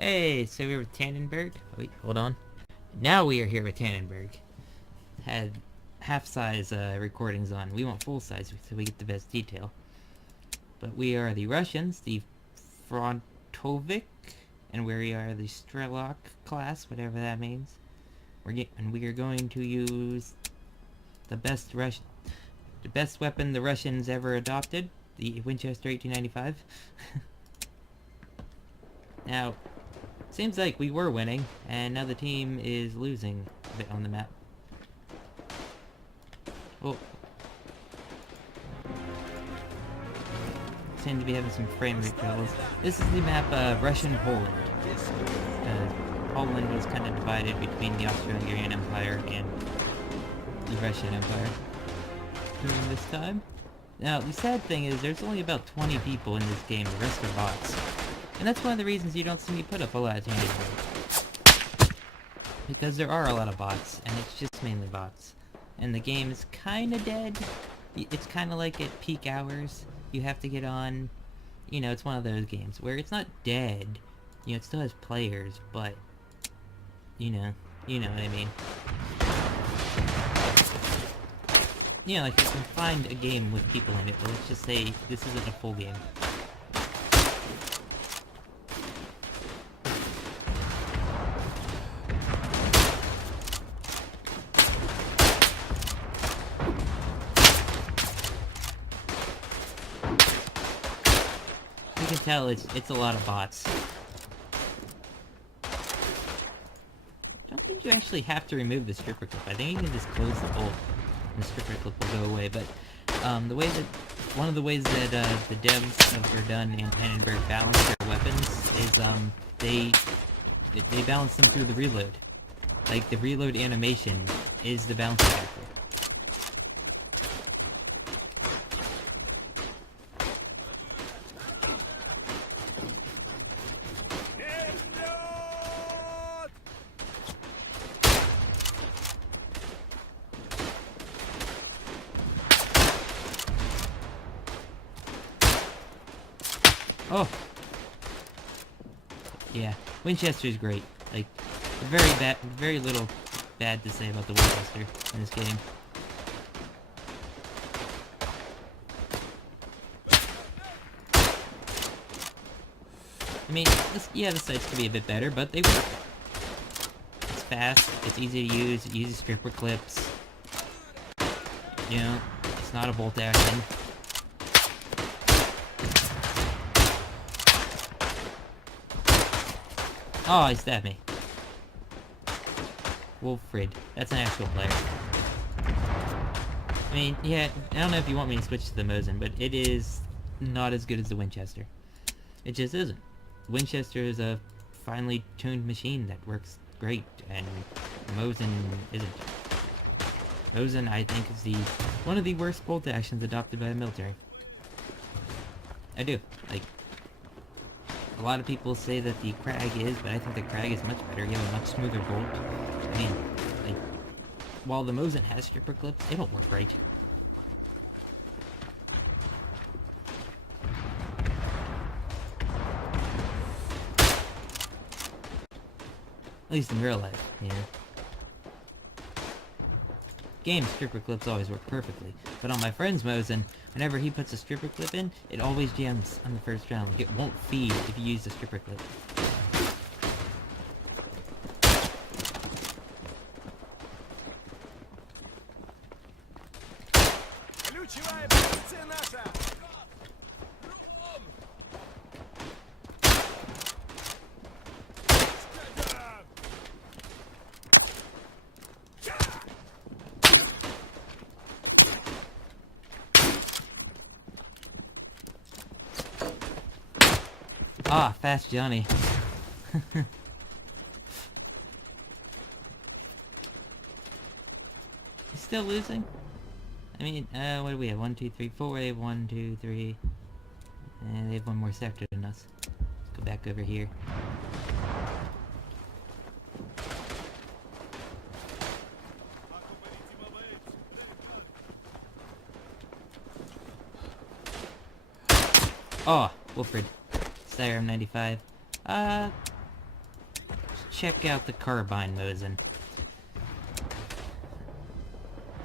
Hey, so we're with Tannenberg. Wait, hold on. Now we are here with Tannenberg. Had half-size recordings on. We want full-size so we get the best detail. But we are the Russians, the Frontovic, and we are the Strelok class, whatever that means. We are going to use the best weapon the Russians ever adopted, the Winchester 1895. Now, seems like we were winning, and now the team is losing a bit on the map. Oh. Seem to be having some frame rate troubles. This is the map Russian Poland. Poland was kind of divided between the Austro-Hungarian Empire and the Russian Empire during this time. Now, the sad thing is there's only about 20 people in this game, the rest are bots. And that's one of the reasons you don't see me put up a lot of Tannenberg. Because there are a lot of bots, and it's just mainly bots. And the game is kinda dead. It's kinda like at peak hours. You have to get on, you know, it's one of those games where it's not dead. You know, it still has players, but, you know what I mean. You know, like you can find a game with people in it, but let's just say this isn't a full game. You can tell it's a lot of bots. I don't think you actually have to remove the stripper clip. I think you can just close the bolt and the stripper clip will go away. But one of the ways that the devs of Verdun and Tannenberg balance their weapons is they balance them through the reload. Like the reload animation is the balancing factor. Oh! Yeah, Winchester's great. Like, very little bad to say about the Winchester in this game. I mean, the sights could be a bit better, but they work. It's fast, it's easy to use, it uses stripper clips. You know, it's not a bolt action. Oh, he stabbed me. Wolfrid. That's an actual player. I mean, yeah, I don't know if you want me to switch to the Mosin, but it is not as good as the Winchester. It just isn't. Winchester is a finely tuned machine that works great, and Mosin isn't. Mosin, I think, is one of the worst bolt actions adopted by the military. I do. Like, a lot of people say that the Krag is, but I think the Krag is much better. You have a much smoother bolt. I mean, like, while the Mosin has stripper clips, they don't work right. At least in real life, you know. Game stripper clips always work perfectly, but on my friend's Mosin, whenever he puts a stripper clip in, it always jams on the first round. Like, it won't feed if you use the stripper clip. Ah, Fast Johnny. He's still losing? I mean, what do we have? 1, 2, 3, 4. They have 1, 2, 3. And they have one more sector than us. Let's go back over here. Oh, Wilfred. Siren 95. check out the carbine, Mosin.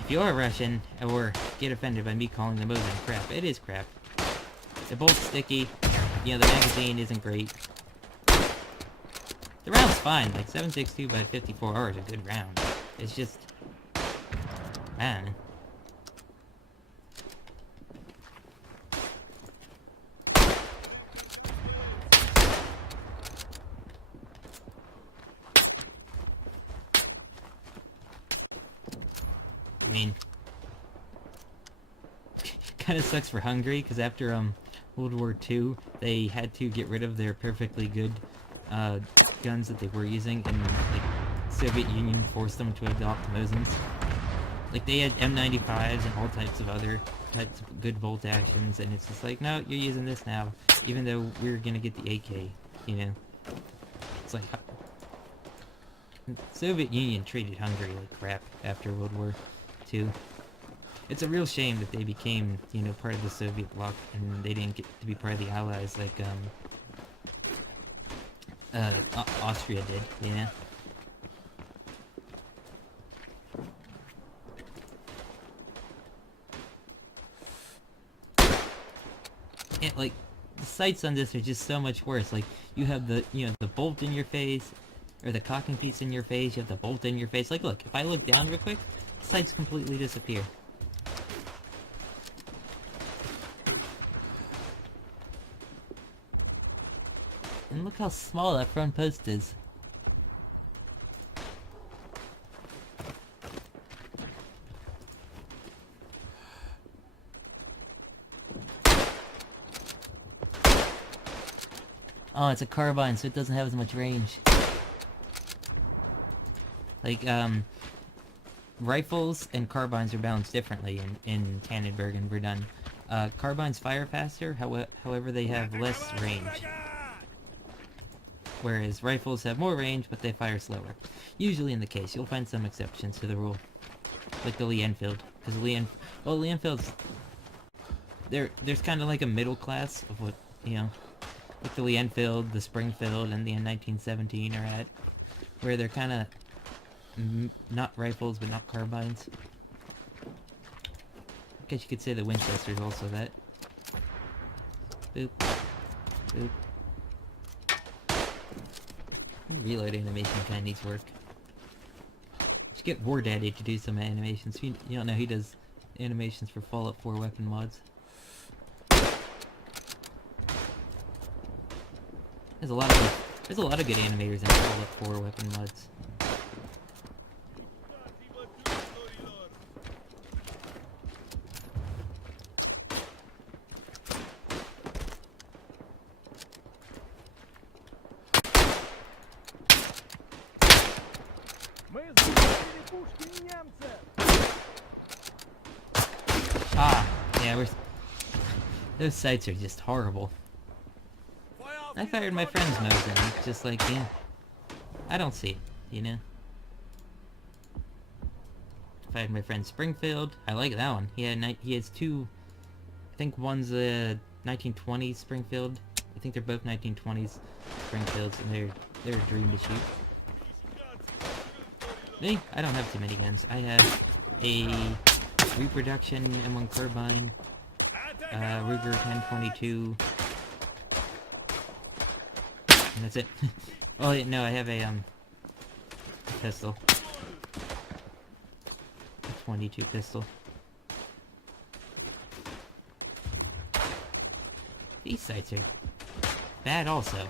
If you're Russian, or get offended by me calling the Mosin crap, it is crap. The bolt's sticky, you know, the magazine isn't great. The round's fine, like 7.62 by 54R is a good round. It's just... man. I mean... kinda sucks for Hungary, because after, World War II, they had to get rid of their perfectly good, guns that they were using, and, like, Soviet Union forced them to adopt Mosins. Like, they had M95s and all types of other types of good bolt actions, and it's just like, no, you're using this now, even though we're gonna get the AK, you know? It's like... Soviet Union treated Hungary like crap after World War II. It's a real shame that they became, you know, part of the Soviet bloc, and they didn't get to be part of the Allies like, Austria did, you know? It, like, the sights on this are just so much worse. Like, you have the, you know, the bolt in your face, or the cocking piece in your face, you have the bolt in your face. Like, look, if I look down real quick, the sights completely disappear. And look how small that front post is. Oh, it's a carbine, so it doesn't have as much range. Like, rifles and carbines are balanced differently in Tannenberg and Verdun. Carbines fire faster, however they have less range. Whereas rifles have more range, but they fire slower. Usually in the case, you'll find some exceptions to the rule. Like the Lee Enfield. Because Lee Enfield's... There's kind of like a middle class of what, you know... Like the Lee Enfield, the Springfield, and the N1917 are at. Where they're kind of... not rifles, but not carbines. I guess you could say the Winchester's also that. Boop. Boop. Reload animation kinda needs work. Should get War Daddy to do some animations. You don't know, he does animations for Fallout 4 weapon mods. There's a lot of good animators in Fallout 4 weapon mods. Ah, yeah, those sights are just horrible. I fired my friend's nose and it's just like, yeah, I don't see it, you know? I fired my friend Springfield. I like that one. He has two, I think one's a 1920s Springfield. I think they're both 1920s Springfields, and they're a dream to shoot. Me, I don't have too many guns. I have a reproduction M1 carbine, Ruger 1022, and that's it. Oh yeah, no, I have a pistol, a 22 pistol. These sights are bad also.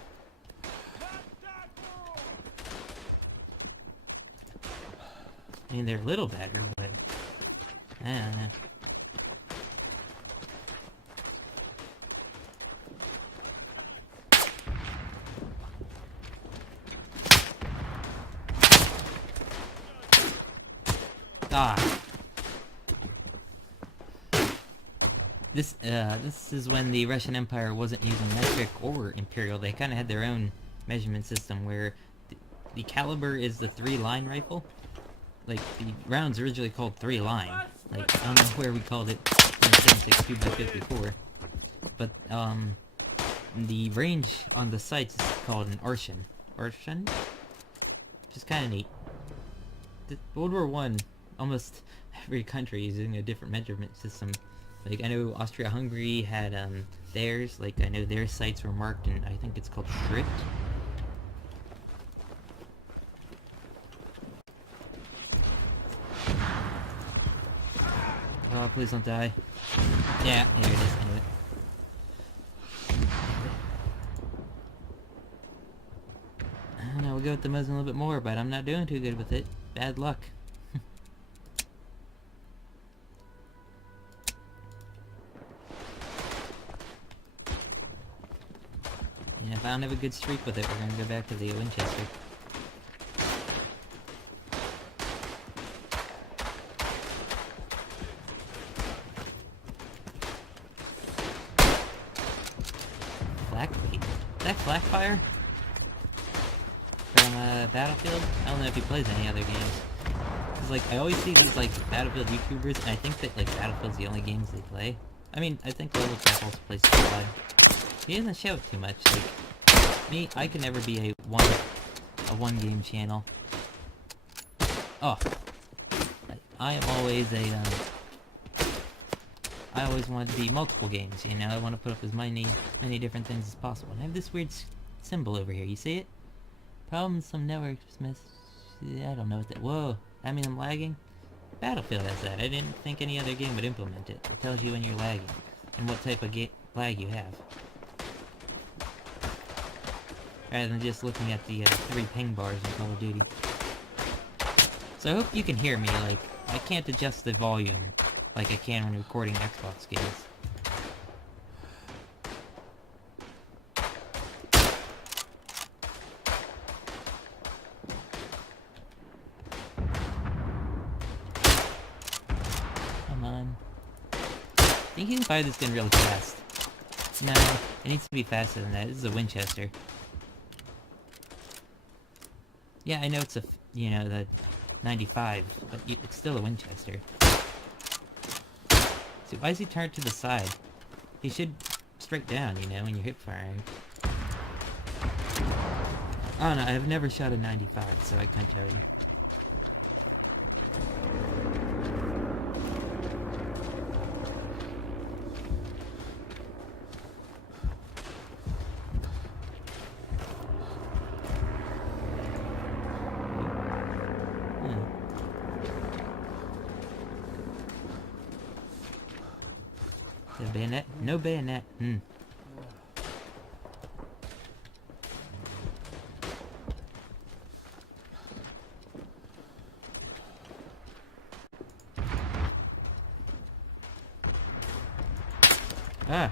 I mean, they're a little better, but I don't know. Ah. This is when the Russian Empire wasn't using metric or imperial. They kind of had their own measurement system where the caliber is the 3-line rifle. Like, the round's originally called 3-line. Like, I don't know where we called it 7.62 by 54. But, the range on the sights is called an Arshin. Arshin? which is kind of neat. World War One, almost every country using a different measurement system. Like, I know Austria-Hungary had, theirs. Like, I know their sites were marked in, I think it's called Schritt. Oh, please don't die. Yeah, here it is. Anyway. I don't know, we'll go with the Mosin a little bit more, but I'm not doing too good with it. Bad luck. And if I don't have a good streak with it, we're gonna go back to the Winchester. Wait, is that flak fire? From, Battlefield? I don't know if he plays any other games. Cause, like, I always see these, like, Battlefield YouTubers, and I think that, like, Battlefield's the only games they play. I mean, I think Level Cap also plays Supply. He doesn't show it too much, like, me, I can never be a one game channel. Oh. I am always I always want to be multiple games, you know? I want to put up as many different things as possible. And I have this weird symbol over here, you see it? Problems, some networks miss... I don't know what that... Whoa! I mean, I'm lagging? Battlefield has that. I didn't think any other game would implement it. It tells you when you're lagging, and what type of lag you have. Rather than just looking at the 3 ping bars in Call of Duty. So I hope you can hear me, like, I can't adjust the volume like I can when recording Xbox games. Come on. I think you can fire this gun really fast. No, it needs to be faster than that. This is a Winchester. Yeah, I know it's a, you know, the 95, but it's still a Winchester. See, why is he turned to the side? He should straight down, you know, when you're hip firing. Oh no, I've never shot a 95, so I can't tell you. The bayonet? No bayonet. Ah.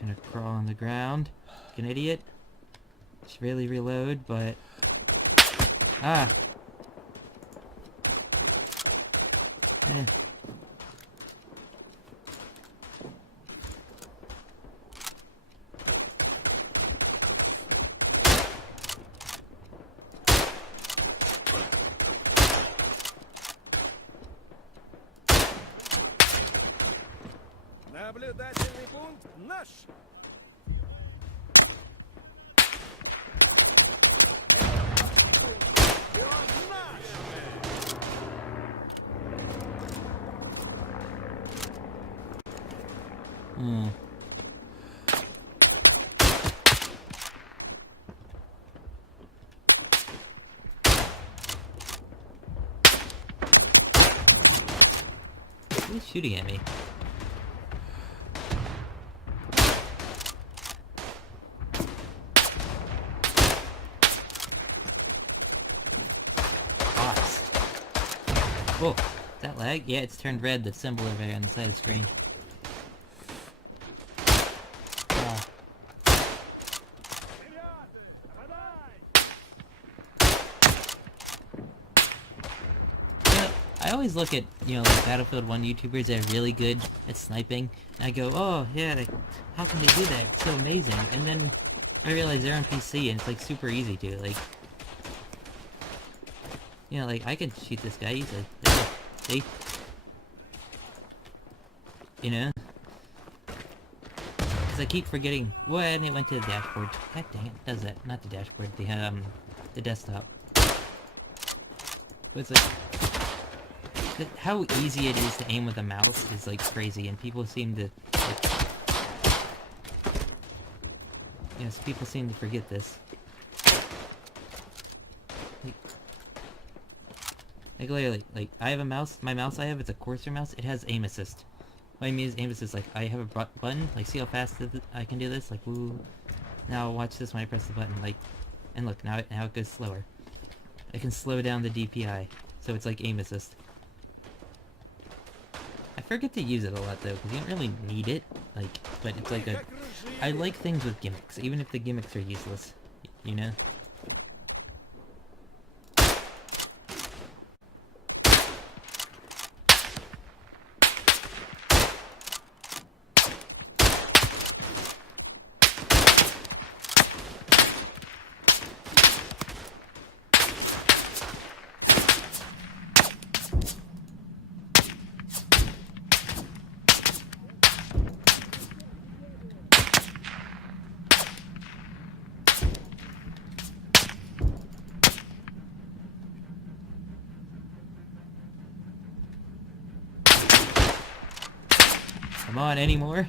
Gonna crawl on the ground. Like an idiot. Just really reload, but... Ah! Eh. Наблюдательный пункт наш. И он наш. Who's shooting at me? Whoa, is that lag? Yeah, it's turned red, the symbol over there on the side of the screen. Oh. You know, I always look at, you know, like Battlefield 1 YouTubers that are really good at sniping, and I go, oh, yeah, like, how can they do that? It's so amazing. And then I realize they're on PC, and it's, like, super easy to, like... You know, like, I can shoot this guy easily. Like, see? You know? Because I keep forgetting when it went to the dashboard. God dang it, does that. Not the dashboard, the desktop. But it's like... how easy it is to aim with a mouse is, like, crazy, and people seem to... like, yes, people seem to forget this. Like literally, like, I have a mouse, my mouse I have, it's a Corsair mouse, it has aim assist. What I mean is aim assist, like, I have a button, like, see how fast I can do this? Like, woo. Now watch this when I press the button, like, and look, now it goes slower. I can slow down the DPI, so it's like aim assist. I forget to use it a lot though, because you don't really need it, like, but it's like a... I like things with gimmicks, even if the gimmicks are useless, you know? Come on, any more?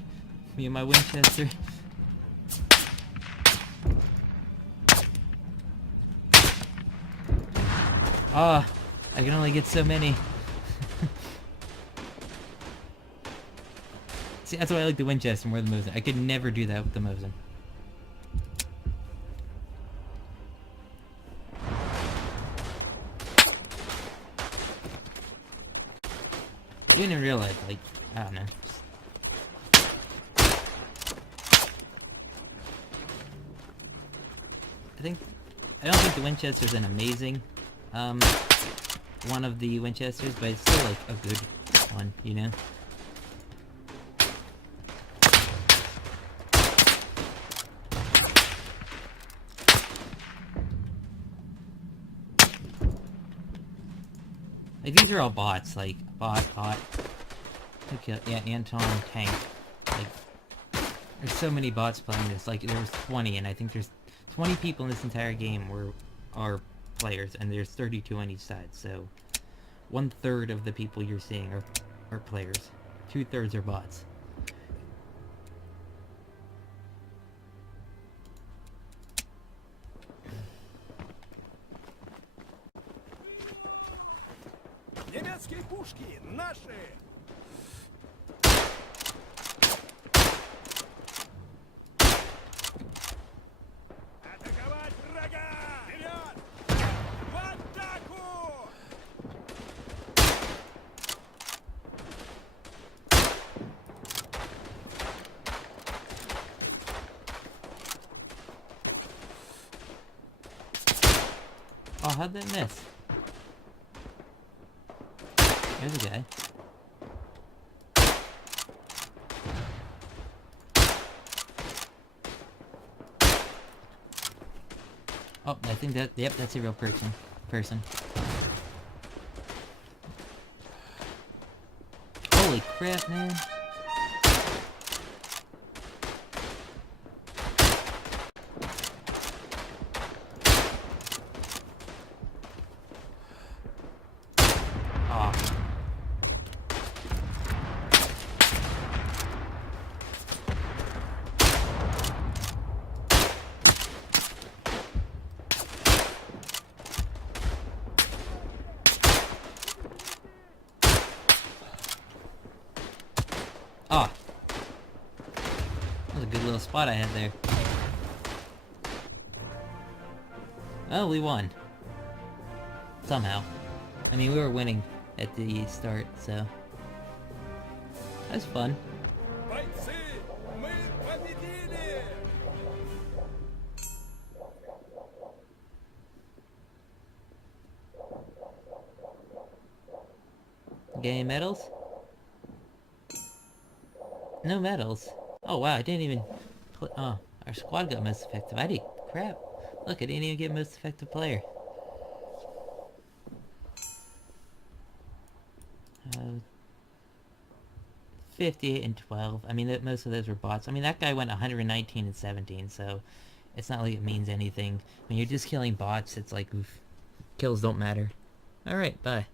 Me and my Winchester. Ah, I can only get so many. See, that's why I like the Winchester more than the Mosin. I could never do that with the Mosin. I didn't even realize, like, I don't know. I don't think the Winchester's an amazing, one of the Winchesters, but it's still, like, a good one, you know? Like, these are all bots, like, bot. Okay, yeah, Anton, tank. Like, there's so many bots playing this, like, there was 20, and I think there's 20 people in this entire game are players, and there's 32 on each side, so 1/3 of the people you're seeing are players. 2/3 are bots. Немецкие пушки наши! Атаковать врага! Вперед! В атаку! Oh, how'd that miss? There's a guy. Oh, I think that, yep, that's a real person. Holy crap, man. Oh. Oh. That was a good little spot I had there. Well, we won. Somehow. I mean, we were winning at the start, so... that was fun. Бойцы, мы победили! Get any medals? No medals. Oh wow, I didn't even... oh, our squad got most effective. I did... crap. Look, I didn't even get most effective player. 58 and 12. I mean, most of those were bots. I mean, that guy went 119 and 17, so it's not like it means anything. When you're just killing bots, it's like, oof, kills don't matter. Alright, bye.